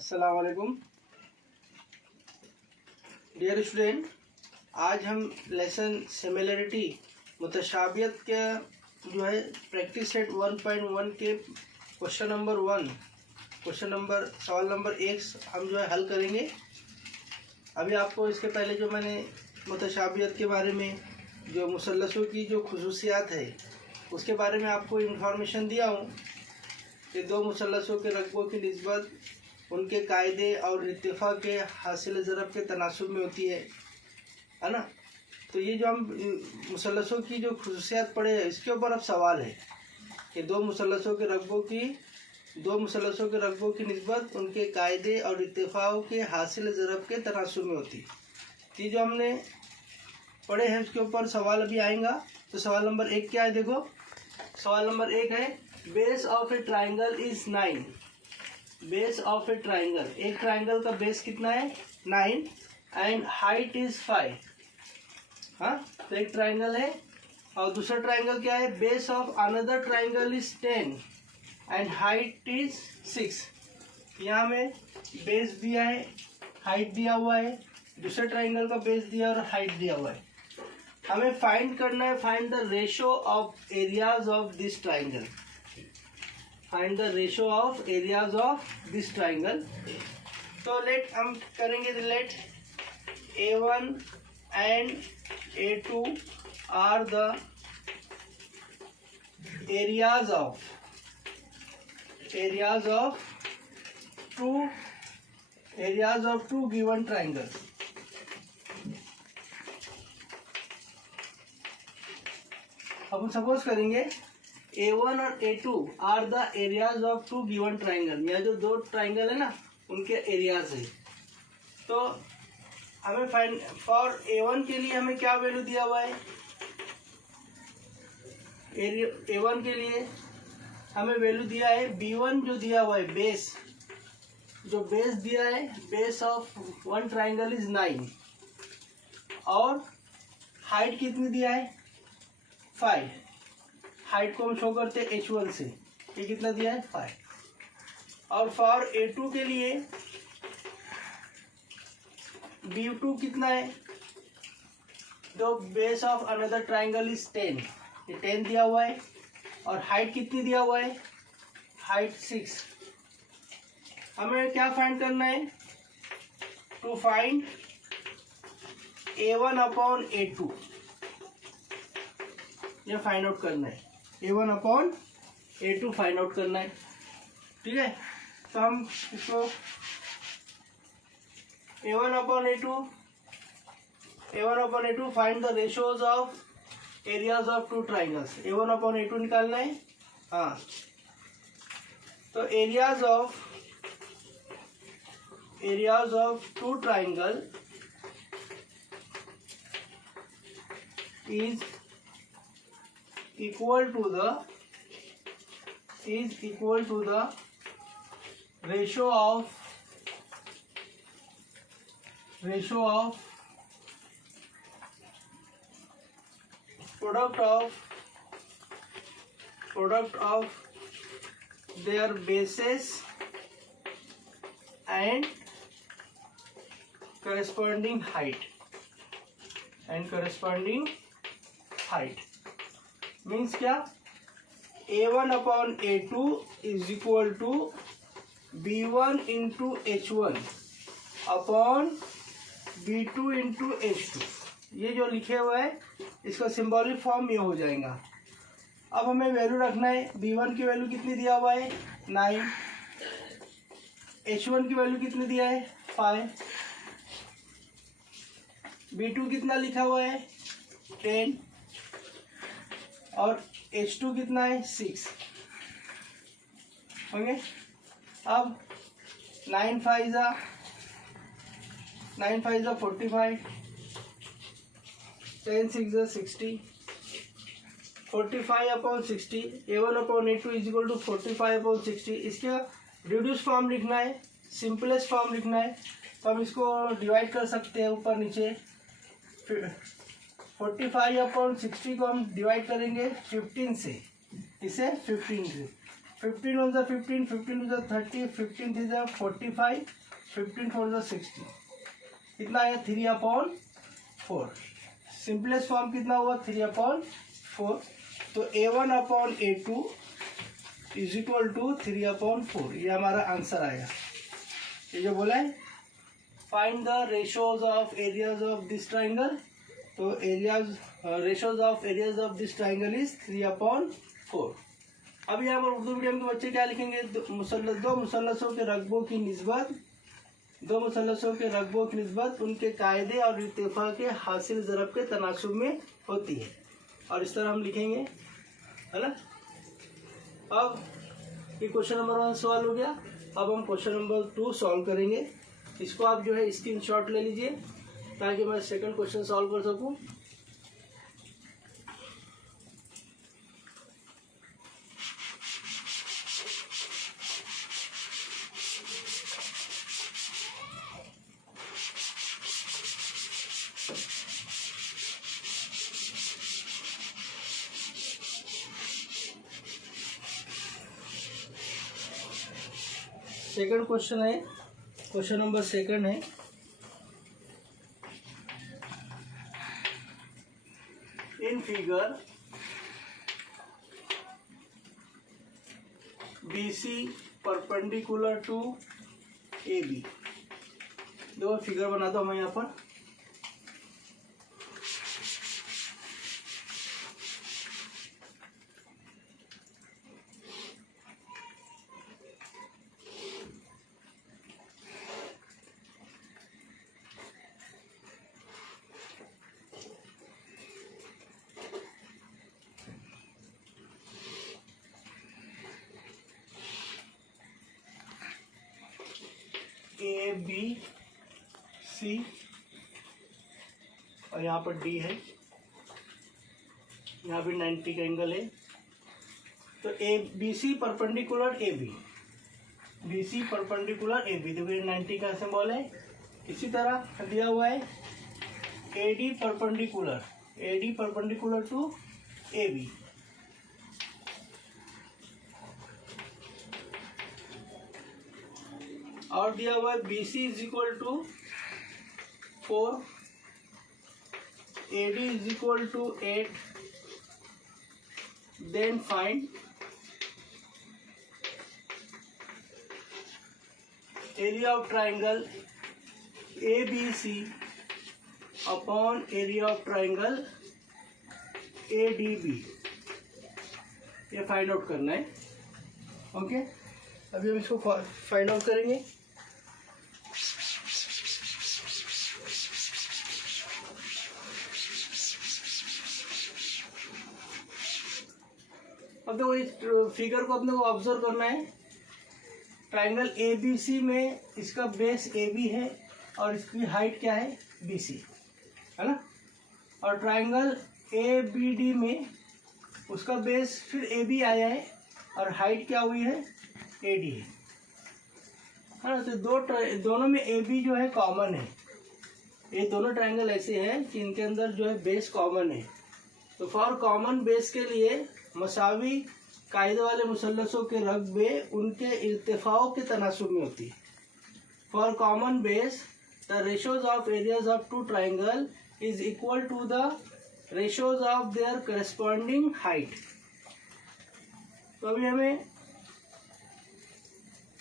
अस्सलाम वालेकुम dear student. आज हम लेसन सिमिलरिटी मुतशाबियत के जो है प्रैक्टिस सेट 1.1 के सवाल नंबर 1 हम जो है हल करेंगे। अभी आपको इसके पहले जो मैंने मुतशाबियत के बारे में जो मुसल्लसों की जो खुसूसियात है उसके बारे में आपको इंफॉर्मेशन दिया हूँ कि दो मुसल्लसों के रकबों की निस्बत उनके कायदे और इत्तेफाक के हासिल ज़रब के तनासुब में होती है ना। तो ये जो हम मुसल्लसों की जो खुसूसियात पढ़े हैं इसके ऊपर अब सवाल है कि दो मुसल्लसों के रकबों की निस्बत उनके कायदे और इत्तेफाक के हासिल ज़रब के तनासुब में होती है। तो ये जो हमने पढ़े हैं उसके ऊपर सवाल अभी आएगा। तो सवाल नंबर 1 क्या है, देखो सवाल नंबर 1 है base of A triangle is 9। Base of A triangle, एक ट्राइंगल का बेस कितना है 9 एंड हाइट इज 5। हाँ, तो एक ट्राइंगल है और दूसरा ट्राइंगल क्या है, base of another triangle is 10 and height is 6। यहाँ में बेस दिया है, हाइट दिया हुआ है, दूसरे ट्राइंगल का बेस दिया और हाइट दिया हुआ है। हमें फाइंड करना है, find the ratio of areas of this triangle. Find the ratio of areas of this triangle. तो लेट हम करेंगे relate A1 and A2 are the areas of two given triangle. अब हम सपोज करेंगे A1 और A2 are the areas of two given triangle. यहाँ जो दो ट्राइंगल है ना उनके एरियाज है। तो हमें फाइंड फॉर A1 के लिए हमें क्या वैल्यू दिया हुआ है, A1 के लिए हमें वैल्यू दिया है B1 जो दिया हुआ है, बेस जो बेस दिया है, base of one triangle is 9 और हाइट कितनी दिया है 5। हाइट को हम शो करते हैं H1 से, ये कितना दिया है 5। और फॉर A2 के लिए B2 कितना है, तो base of another triangle is 10, ये 10 दिया हुआ है और हाइट कितनी दिया हुआ है, हाइट 6। हमें क्या फाइंड करना है, to find A1 upon A2, ये फाइंड आउट करना है, A1 upon A2 find out करना है। ठीक है, तो हम इसको A1 upon A2 find the ratios of areas of two triangles. A1 upon A2 निकालना है। हाँ, तो areas of two triangle is equal to the ratio of product of their bases and corresponding height means क्या, A1 upon A2 is equal to B1 into H1 upon B2 into H2। ये जो लिखे हुआ है इसका symbolic form ये हो जाएगा। अब हमें वैल्यू रखना है, B1 की वैल्यू कितनी दिया हुआ है 9, H1 की वैल्यू कितनी दिया है 5, B2 कितना लिखा हुआ है 10 और H2 कितना है 6 होंगे। अब 9 5 जा 45, 10 6 जा 60, 45 upon 60, A1 upon A2 is equal to 45 upon 60। इसका रिड्यूस फॉर्म लिखना है, सिंपलेस्ट फॉर्म लिखना है, तो हम इसको डिवाइड कर सकते हैं ऊपर नीचे। 45 अपॉन 60 को हम डिवाइड करेंगे 15 से, इसे 15 से 15 वन ज़ा 15, 15 टू ज़ा 30, 15 थ्री ज़ा 45, 15 फोर ज़ा 60। कितना आया 3/4। सिंपलेस्ट फॉर्म कितना हुआ 3/4। तो A1/A2 इज इक्वल टू 3/4। ये हमारा आंसर आया। ये जो बोला है find the ratios of areas of this triangle, तो areas ratios of areas of this triangle is 3/4। अब यहाँ पर उर्दू मीडियम के बच्चे क्या लिखेंगे, दो मुसल्लसों के रकबों की निस्बत, दो मुसल्लसों के रकबों की निस्बत उनके कायदे और इत्तेफाक के हासिल ज़रब के तनासुब में होती है। और इस तरह हम लिखेंगे, है ना। अब ये क्वेश्चन नंबर 1 सॉल्व हो गया। अब हम क्वेश्चन नंबर 2 सॉल्व करेंगे। इसको आप जो है स्क्रीनशॉट ले लीजिए ताकि मैं सेकंड क्वेश्चन सॉल्व कर सकूं। सेकंड क्वेश्चन है, क्वेश्चन नंबर 2 है। In figure BC perpendicular to AB, दो फिगर बना दो मैं यहाँ पर। ABC और यहाँ पर D है, यहाँ भी 90 का एंगल है। तो BC perpendicular AB, BC perpendicular AB, देखो ये 90 का सिंबल है। इसी तरह दिया हुआ है AD परपेंडिकुलर टू AB, और दिया हुआ है BC is equal to 4, AD is equal to 8। Then find area of triangle ABC upon area of triangle ADB, ये फाइंड आउट करना है। ओके, अभी हम इसको फाइंड आउट करेंगे। अब देखो इस फिगर को अपने को ऑब्जर्व करना है। ट्राइंगल ABC में इसका बेस AB है और इसकी हाइट क्या है BC, है ना। और ट्राइंगल ABD में उसका बेस फिर AB आया है और हाइट क्या हुई है AD है ना। तो दोनों में AB जो है कॉमन है। ये दोनों ट्राइंगल ऐसे हैं कि इनके अंदर जो है बेस कॉमन है। तो फॉर कॉमन बेस के लिए मसावी कायदे वाले मुसल्लसों के रकबे उनके इर्तिफाओं के तनासुब में होती है। For common base the ratios of areas of two triangle is equal to the ratios of their corresponding height. तो अभी हमें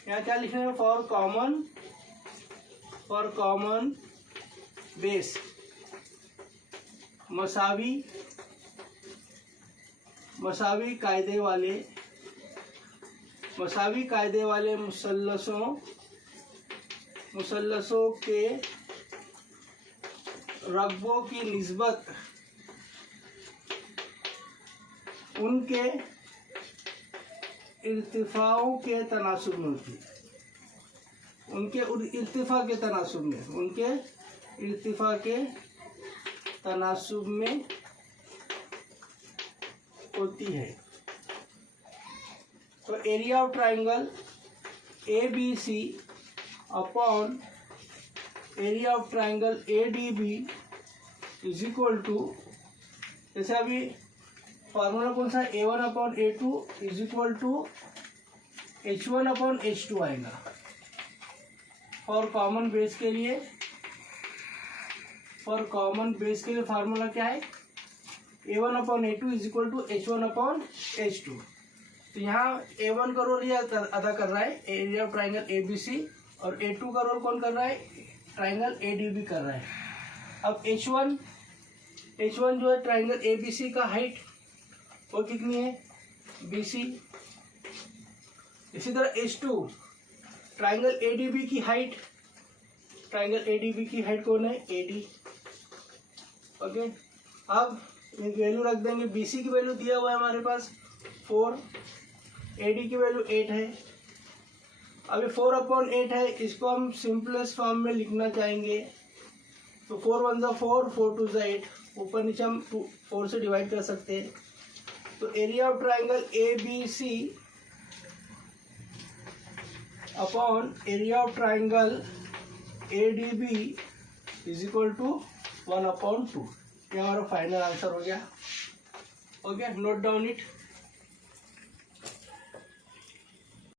यहाँ क्या लिखना है, फॉर कॉमन बेस मसावी कायदे वाले मुसल्लसों के रकबों की निस्बत उनके इर्तिफाओं के तनासुब में होती है। उनके इर्तिफा के तनासुब में होती है। तो area of triangle ABC upon area of triangle ADB is equal to, जैसे अभी फार्मूला कौन सा A1/A2 is equal to H1/H2 आएगा। फॉर कॉमन बेस के लिए फार्मूला क्या है, A1/A2 is equal to H1/H2। तो यहाँ A1 का रोल ये अदा कर रहा है, एरिया ऑफ ट्राइंगल ABC, और A2 का रोल कौन कर रहा है, ट्राइंगल ADB कर रहा है। अब H1 जो है ट्राइंगल ABC का हाइट वो कितनी है, BC। इसी तरह H2 ट्राइंगल ADB की हाइट कौन है, AD। ओके, अब वैल्यू रख देंगे, BC की वैल्यू दिया हुआ है हमारे पास 4, AD की वैल्यू 8 है। अब ये 4/8 है, इसको हम सिंपलेस्ट फॉर्म में लिखना चाहेंगे, तो 4 1 ज़ा 4, 4 2 ज़ा 8, ऊपर नीचे हम 4 से डिवाइड कर सकते हैं। तो area of triangle ABC upon area of triangle ADB is equal to 1/2। ये हमारा फाइनल आंसर हो गया। Okay, note down it.